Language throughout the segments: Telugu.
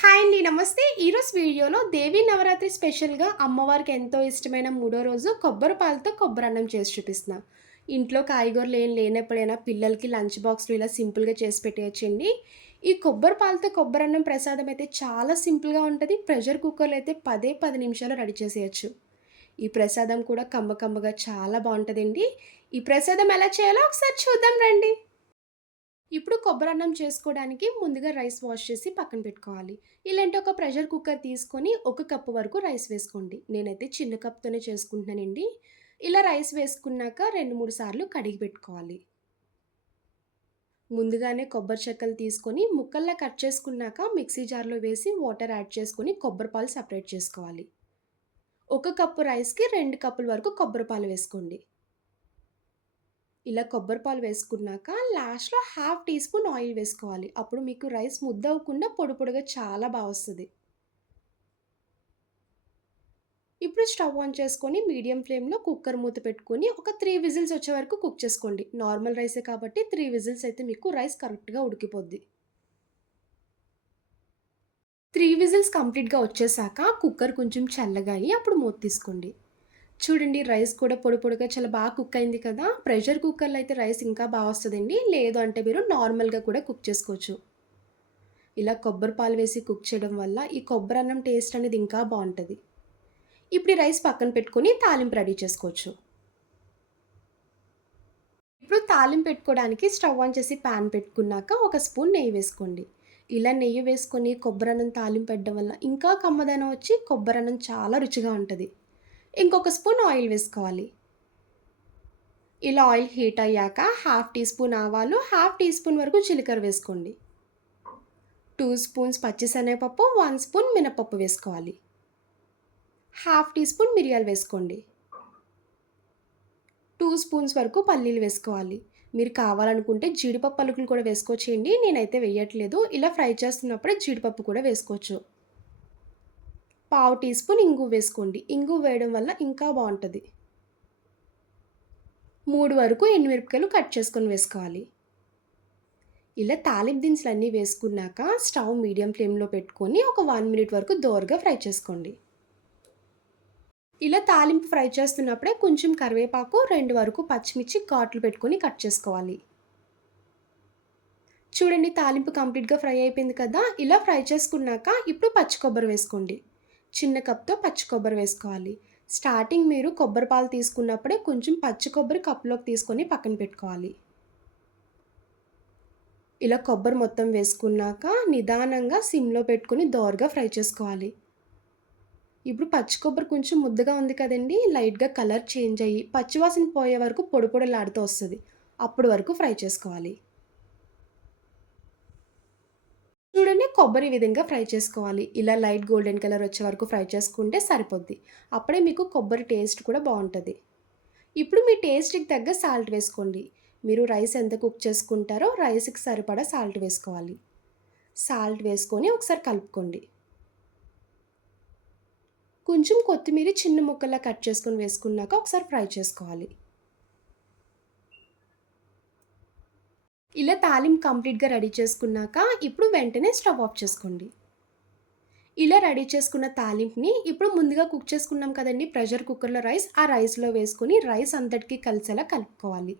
హాయ్ అండి నమస్తే. ఈరోజు వీడియోలో దేవి నవరాత్రి స్పెషల్గా అమ్మవారికి ఎంతో ఇష్టమైన మూడో రోజు కొబ్బరి పాలతో కొబ్బరి అన్నం చేసి చూపిస్తున్నాం. ఇంట్లో కాయగూరలు ఏం లేనప్పుడైనా పిల్లలకి లంచ్ బాక్స్లు ఇలా సింపుల్గా చేసి పెట్టేయచ్చండి. ఈ కొబ్బరి పాలతో కొబ్బరి అన్నం ప్రసాదం అయితే చాలా సింపుల్గా ఉంటుంది. ప్రెషర్ కుక్కర్లో అయితే పదే పది నిమిషాలు రెడీ చేసేయచ్చు. ఈ ప్రసాదం కూడా కమ్మ కమ్మగా చాలా బాగుంటుందండి. ఈ ప్రసాదం ఎలా చేయాలో ఒకసారి చూద్దాం రండి. ఇప్పుడు కొబ్బరి అన్నం చేసుకోవడానికి ముందుగా రైస్ వాష్ చేసి పక్కన పెట్టుకోవాలి. ఇలాంటి ఒక ప్రెషర్ కుక్కర్ తీసుకొని ఒక కప్పు వరకు రైస్ వేసుకోండి. నేనైతే చిన్న కప్తోనే చేసుకుంటున్నానండి. ఇలా రైస్ వేసుకున్నాక రెండు మూడు సార్లు కడిగి పెట్టుకోవాలి. ముందుగానే కొబ్బరి చెక్కలు తీసుకొని ముక్కల్లా కట్ చేసుకున్నాక మిక్సీ జార్లో వేసి వాటర్ యాడ్ చేసుకొని కొబ్బరి పాలు సపరేట్ చేసుకోవాలి. ఒక కప్పు రైస్కి రెండు కప్పుల వరకు కొబ్బరి పాలు వేసుకోండి. ఇలా కొబ్బరి పాలు వేసుకున్నాక లాస్ట్లో హాఫ్ టీ స్పూన్ ఆయిల్ వేసుకోవాలి. అప్పుడు మీకు రైస్ ముద్ద అవ్వకుండా పొడి పొడిగా చాలా బాగా వస్తుంది. ఇప్పుడు స్టవ్ ఆన్ చేసుకొని మీడియం ఫ్లేమ్లో కుక్కర్ మూత పెట్టుకొని ఒక త్రీ విజిల్స్ వచ్చే వరకు కుక్ చేసుకోండి. నార్మల్ రైసే కాబట్టి త్రీ విజిల్స్ అయితే మీకు రైస్ కరెక్ట్గా ఉడికిపోద్ది. త్రీ విజిల్స్ కంప్లీట్గా వచ్చేసాక కుక్కర్ కొంచెం చల్లగా అయ్యి అప్పుడు మూత తీసుకోండి. చూడండి రైస్ కూడా పొడి పొడిగా చాలా బాగా కుక్ అయింది కదా. ప్రెషర్ కుక్కర్లో అయితే రైస్ ఇంకా బాగా వస్తుందండి. లేదు అంటే మీరు నార్మల్గా కూడా కుక్ చేసుకోవచ్చు. ఇలా కొబ్బరి పాలు వేసి కుక్ చేయడం వల్ల ఈ కొబ్బరి అన్నం టేస్ట్ అనేది ఇంకా బాగుంటుంది. ఇప్పుడు ఈ రైస్ పక్కన పెట్టుకొని తాలింపు రెడీ చేసుకోవచ్చు. ఇప్పుడు తాలింపు పెట్టుకోవడానికి స్టవ్ ఆన్ చేసి ప్యాన్ పెట్టుకున్నాక ఒక స్పూన్ నెయ్యి వేసుకోండి. ఇలా నెయ్యి వేసుకొని కొబ్బరి అన్నం తాలింపు పెట్టడం వల్ల ఇంకా కమ్మదనం వచ్చి కొబ్బరి అన్నం చాలా రుచిగా ఉంటుంది. ఇంకొక స్పూన్ ఆయిల్ వేసుకోవాలి. ఇలా ఆయిల్ హీట్ అయ్యాక హాఫ్ టీ స్పూన్ ఆవాలు హాఫ్ టీ స్పూన్ వరకు జీలకర్ర వేసుకోండి. టూ స్పూన్స్ పచ్చిశనగపప్పు వన్ స్పూన్ మినపప్పు వేసుకోవాలి. హాఫ్ టీ స్పూన్ మిరియాలు వేసుకోండి. టూ స్పూన్స్ వరకు పల్లీలు వేసుకోవాలి. మీరు కావాలనుకుంటే జీడిపప్పు పలుకులు కూడా వేసుకోవచ్చేయండి నేనైతే వేయట్లేదు. ఇలా ఫ్రై చేస్తున్నప్పుడే జీడిపప్పు కూడా వేసుకోవచ్చు. పావు టీ స్పూన్ ఇంగు వేసుకోండి. ఇంగు వేయడం వల్ల ఇంకా బాగుంటుంది. మూడు వరకు ఎండుమిరపకాయలు కట్ చేసుకొని వేసుకోవాలి. ఇలా తాలింపు దినుసులు అన్నీ వేసుకున్నాక స్టవ్ మీడియం ఫ్లేమ్లో పెట్టుకొని ఒక వన్ మినిట్ వరకు దోరగా ఫ్రై చేసుకోండి. ఇలా తాలింపు ఫ్రై చేస్తున్నప్పుడే కొంచెం కరివేపాకు రెండు వరకు పచ్చిమిర్చి ఘాట్లు పెట్టుకొని కట్ చేసుకోవాలి. చూడండి తాలింపు కంప్లీట్గా ఫ్రై అయిపోయింది కదా? ఇలా ఫ్రై చేసుకున్నాక ఇప్పుడు పచ్చి కొబ్బరి వేసుకోండి. చిన్న కప్తో పచ్చి కొబ్బరి వేసుకోవాలి. స్టార్టింగ్ మీరు కొబ్బరి పాలు తీసుకున్నప్పుడే కొంచెం పచ్చి కొబ్బరి కప్లోకి తీసుకొని పక్కన పెట్టుకోవాలి. ఇలా కొబ్బరి మొత్తం వేసుకున్నాక నిదానంగా సిమ్లో పెట్టుకుని దోరగా ఫ్రై చేసుకోవాలి. ఇప్పుడు పచ్చి కొబ్బరి కొంచెం ముద్దగా ఉంది కదండి లైట్గా కలర్ చేంజ్ అయ్యి పచ్చివాసన పోయే వరకు పొడి పొడిలాడుతూ వస్తుంది. అప్పుడు వరకు ఫ్రై చేసుకోవాలి. చూడండి కొబ్బరి విధంగా ఫ్రై చేసుకోవాలి. ఇలా లైట్ గోల్డెన్ కలర్ వచ్చే వరకు ఫ్రై చేసుకుంటే సరిపోద్ది. అప్పుడే మీకు కొబ్బరి టేస్ట్ కూడా బాగుంటుంది. ఇప్పుడు మీ టేస్ట్కి తగ్గ సాల్ట్ వేసుకోండి. మీరు రైస్ ఎంత కుక్ చేసుకుంటారో రైస్కి సరిపడా సాల్ట్ వేసుకోవాలి. సాల్ట్ వేసుకొని ఒకసారి కలుపుకోండి. కొంచెం కొత్తిమీర చిన్న ముక్కల్లా కట్ చేసుకొని వేసుకున్నాక ఒకసారి ఫ్రై చేసుకోవాలి. ఇలా తాలింపు కంప్లీట్గా రెడీ చేసుకున్నాక ఇప్పుడు వెంటనే స్టవ్ ఆఫ్ చేసుకోండి. ఇలా రెడీ చేసుకున్న తాలింపుని ఇప్పుడు ముందుగా కుక్ చేసుకున్నాం కదండి ప్రెషర్ కుక్కర్లో రైస్ ఆ రైస్లో వేసుకొని రైస్ అంతటికి కలిసేలా కలుపుకోవాలి.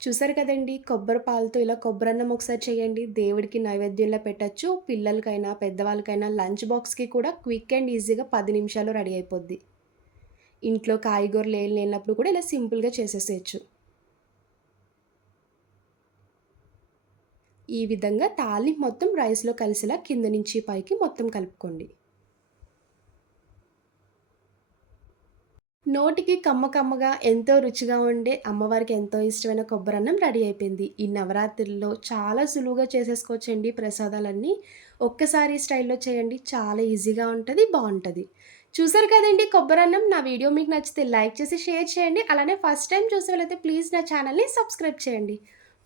చూసారు కదండి కొబ్బరి పాలతో ఇలా కొబ్బరన్నం ఒకసారి చేయండి. దేవుడికి నైవేద్యంలో పెట్టచ్చు పిల్లలకైనా పెద్దవాళ్ళకైనా లంచ్ బాక్స్కి కూడా క్విక్ అండ్ ఈజీగా పది నిమిషాలు రెడీ అయిపోద్ది. ఇంట్లో కాయగూరలు ఏం లేనప్పుడు కూడా ఇలా సింపుల్గా చేసేసేయచ్చు. ఈ విధంగా తాలింపు మొత్తం రైస్లో కలిసేలా కింద నుంచి పైకి మొత్తం కలుపుకోండి. నోటికి కమ్మ కమ్మగా ఎంతో రుచిగా ఉండే అమ్మవారికి ఎంతో ఇష్టమైన కొబ్బరన్నం రెడీ అయిపోయింది. ఈ నవరాత్రుల్లో చాలా సులువుగా చేసేసుకోవచ్చండి ప్రసాదాలన్నీ. ఒక్కసారి స్టైల్లో చేయండి చాలా ఈజీగా ఉంటుంది బాగుంటుంది. చూసారు కదండి కొబ్బరన్నం? నా వీడియో మీకు నచ్చితే లైక్ చేసి షేర్ చేయండి. అలానే ఫస్ట్ టైం చూసే వాళ్ళైతే ప్లీజ్ నా ఛానల్ని సబ్స్క్రైబ్ చేయండి.